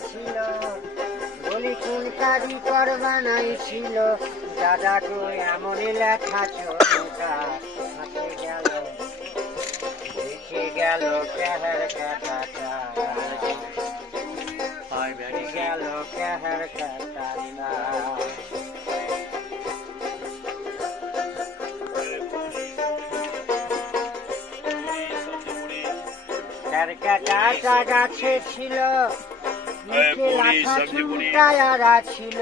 বানাইছিল, বলি কোন কারিগর বানাইছিল, দাদা তো এমন লেখা চোখটা হাসে গেল, দেখে গেল কেহের কাটাটা, দেখে গেল কেহের কাটাটা। কাটা গাছে ছিল, নিচে লাঠা চুটায়ারা ছিল,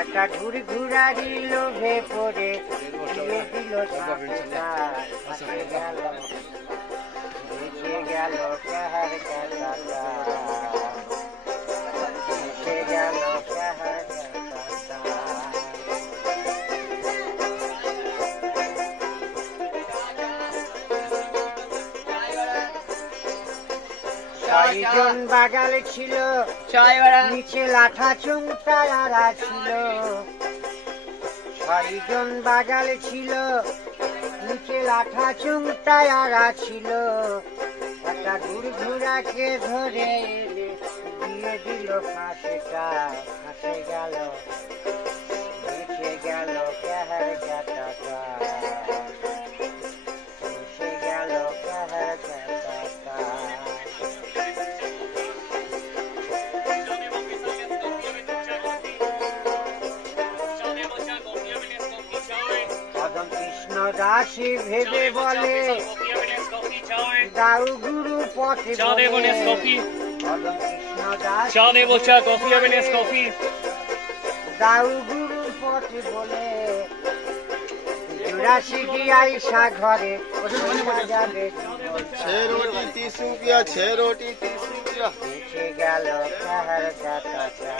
একটা ঘুরারি লোভে পড়ে দিয়ে দিল সাপটা, হাসে গেল, দেখে গেল কেহের কাটাটা, দেখে গেল কেহের কাটাটা। ছয়জন বাগাল ছিল, নিচে লাঠা চুমটায়ারা ছিল, ছয়জন বাগাল ছিল, নিচে লাঠা চুমটায়ারা ছিল, একটা ঘুরাকে ধরে এলে দিয়ে দিল ফাঁসটা, হাসে গেল, দেখে গেল কেহের কাটাটা, দেখে গেল কেহের কাটাটা। কৃষ্ণ দাসী ভেবে বলে, দাউ গুরু পথে বলে, দাউ গুরু পথে বলে, জুরাসি আইসা ঘরে যাবে, छह रोटी 30 रुपया, 6 रोटी 30 रुपया। দেখে গেল কেহের কাটাটা।